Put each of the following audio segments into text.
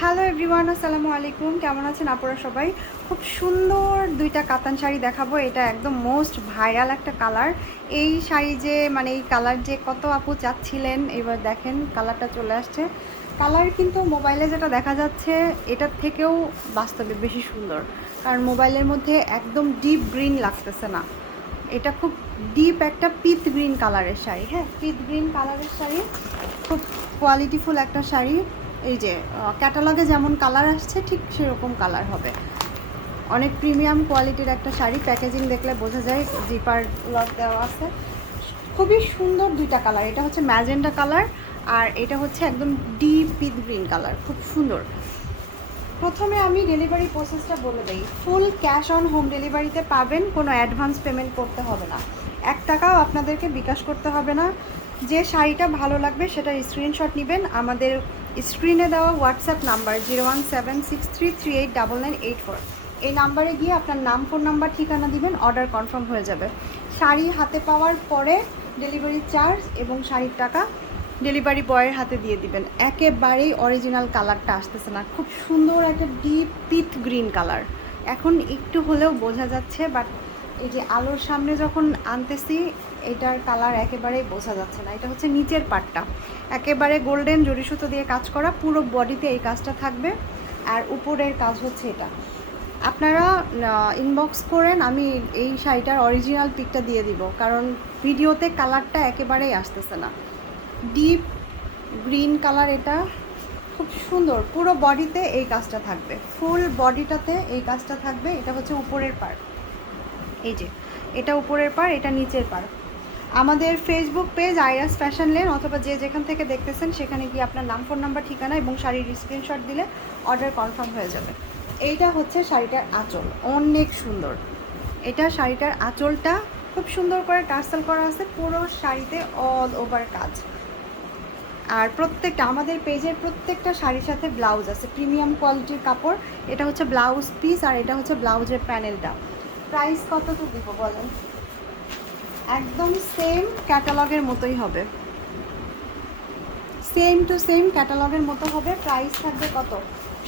Hello everyone, আসসালামু আলাইকুম। কেমন আছেন আপনারা সবাই? খুব সুন্দর দুইটা কাতান শাড়ি দেখাবো। এটা একদম মোস্ট ভাইরাল একটা কালার। এই শাড়ি যে এই কালার যে কত আপু চাচ্ছিলেন, এবার দেখেন কালারটা চলে আসছে। কালার কিন্তু মোবাইলে যেটা দেখা যাচ্ছে এটার থেকেও বাস্তবে বেশি সুন্দর, কারণ মোবাইলের মধ্যে একদম ডিপ গ্রিন লাগতেছে না। এটা খুব ডিপ একটা পিত গ্রিন কালারের শাড়ি। হ্যাঁ, পিত গ্রিন কালারের শাড়ি, খুব কোয়ালিটিফুল একটা শাড়ি। এই যে ক্যাটালগে যেমন কালার আসছে ঠিক সেরকম কালার হবে। অনেক প্রিমিয়াম কোয়ালিটির একটা শাড়ি। প্যাকেজিং দেখলে বোঝা যায় জিপার লক দেওয়া আছে। খুবই সুন্দর দুইটা কালার। এটা হচ্ছে ম্যাজেন্ডা কালার আর এটা হচ্ছে একদম ডিপ পিট গ্রিন কালার, খুব সুন্দর। প্রথমে আমি ডেলিভারি প্রসেসটা বলে দিই। ফুল ক্যাশ অন হোম ডেলিভারিতে পাবেন, কোনো অ্যাডভান্স পেমেন্ট করতে হবে না, 1 টাকাও আপনাদেরকে বিকাশ করতে হবে না। যে শাড়িটা ভালো লাগবে সেটার স্ক্রিনশট নেবেন। আমাদের স্ক্রিনে দেওয়া হোয়াটসঅ্যাপ নাম্বার 01763389984, এই নাম্বারে গিয়ে আপনার নাম, ফোন নাম্বার, ঠিকানা দিবেন, অর্ডার কনফার্ম হয়ে যাবে। শাড়ি হাতে পাওয়ার পরে ডেলিভারি চার্জ এবং শাড়ির টাকা ডেলিভারি বয়ের হাতে দিয়ে দিবেন। একেবারেই অরিজিনাল কালারটা আসতেছে না, খুব সুন্দর একটা ডিপ পিট গ্রিন কালার। এখন একটু হলেও বোঝা যাচ্ছে, বাট এই যে আলোর সামনে যখন আনতেছি এটার কালার একেবারেই বোঝা যাচ্ছে না। এটা হচ্ছে নিচের পাটটা একেবারে গোল্ডেন জরি সুতো দিয়ে কাজ করা, পুরো বডিতে এই কাজটা থাকবে। আর উপরের কাজ হচ্ছে এটা। আপনারা ইনবক্স করেন, আমি এই শাড়িটার অরিজিনাল পিকটা দিয়ে দিব, কারণ ভিডিওতে কালারটা একেবারেই আসতেছে না। ডিপ গ্রিন কালার, এটা খুব সুন্দর। পুরো বডিতে এই কাজটা থাকবে, ফুল বডিটাতে এই কাজটা থাকবে। এটা হচ্ছে উপরের পার্ট, এই যে এটা উপরের পার্ট, এটা নিচের পার্ট। আমাদের ফেসবুক পেজ আইরাস ফ্যাশন লেন, অথবা যে যেখান থেকে দেখতেছেন সেখানে গিয়ে আপনার নাম, ফোন নাম্বার, ঠিকানা এবং শাড়ির স্ক্রিনশট দিলে অর্ডার কনফার্ম হয়ে যাবে। এইটা হচ্ছে শাড়িটার আঁচল, অনেক সুন্দর। এটা শাড়িটার আঁচলটা খুব সুন্দর করে টার্সেল করা আছে, পুরো শাড়িতে অল ওভার কাজ। আর প্রত্যেকটা আমাদের পেজের প্রত্যেকটা শাড়ির সাথে ব্লাউজ আছে, প্রিমিয়াম কোয়ালিটির কাপড়। এটা হচ্ছে ব্লাউজ পিস আর এটা হচ্ছে ব্লাউজের প্যানেলটা। প্রাইস কত তো দিব বলেন? একদম সেম ক্যাটালগের মতোই হবে, সেম টু সেম ক্যাটালগের মতো হবে। প্রাইস থাকবে কত?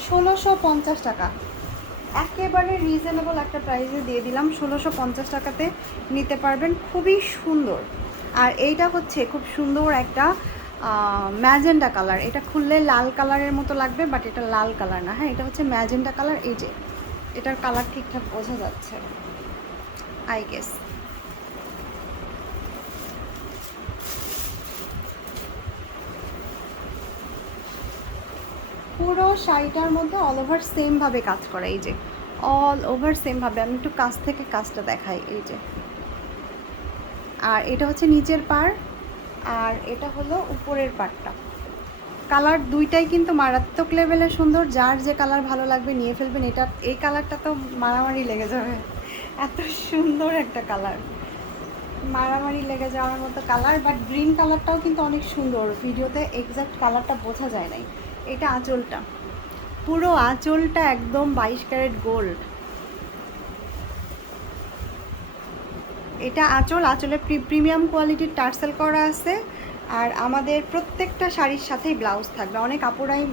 1650 টাকা। একেবারে রিজনেবল একটা প্রাইসে দিয়ে দিলাম, 1650 টাকাতে নিতে পারবেন। খুবই সুন্দর। আর এইটা হচ্ছে খুব সুন্দর একটা ম্যাজেন্ডা কালার। এটা খুললে লাল কালারের মতো লাগবে, বাট এটা লাল কালার না। হ্যাঁ, এটা হচ্ছে ম্যাজেন্ডা কালার। এই যে এটার কালার ঠিকঠাক বোঝা যাচ্ছে আই গেস। পুরো শাড়িটার মধ্যে অল ওভার সেমভাবে কাজ করা, এই যে অল ওভার সেমভাবে। আমি একটু কাছ থেকে কাজটা দেখাই, এই যে। আর এটা হচ্ছে নিচের পাড় আর এটা হলো উপরের পাড়টা। কালার দুইটাই কিন্তু মারাত্মক লেভেলে সুন্দর। যার যে কালার ভালো লাগবে নিয়ে ফেলবেন। এটা এই কালারটা তো মারামারি লেগে যাবে, এত সুন্দর একটা কালার, মারামারি লেগে যাওয়ার মতো কালার। বাট গ্রিন কালারটাও কিন্তু অনেক সুন্দর, ভিডিওতে এক্স্যাক্ট কালারটা বোঝা যায় নাই। এটা আঁচলটা, পুরো আঁচলটা একদম 22 ক্যারেট গোল্ড। এটা আঁচল, আঁচলে প্রিমিয়াম কোয়ালিটির টার্সেল করা আছে। আর আমাদের প্রত্যেকটা শাড়ির সাথেই ব্লাউজ থাকবে। অনেক আপুরাই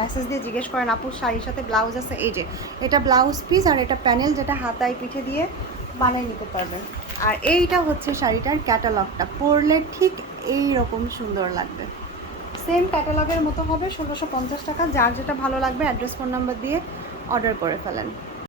মেসেজ দিয়ে জিজ্ঞেস করেন আপুর শাড়ির সাথে ব্লাউজ আছে। এই যে এটা ব্লাউজ পিস আর এটা প্যানেল, যেটা হাতায় পিঠে দিয়ে বানিয়ে নিতে পারবেন। আর এইটা হচ্ছে শাড়িটার ক্যাটালগটা, পরলে ঠিক এই রকম সুন্দর লাগবে। সেম ক্যাটালগের মতো হবে, 1650 টাকা। যার যেটা ভালো লাগবে অ্যাড্রেস, ফোন নাম্বার দিয়ে অর্ডার করে ফেলেন।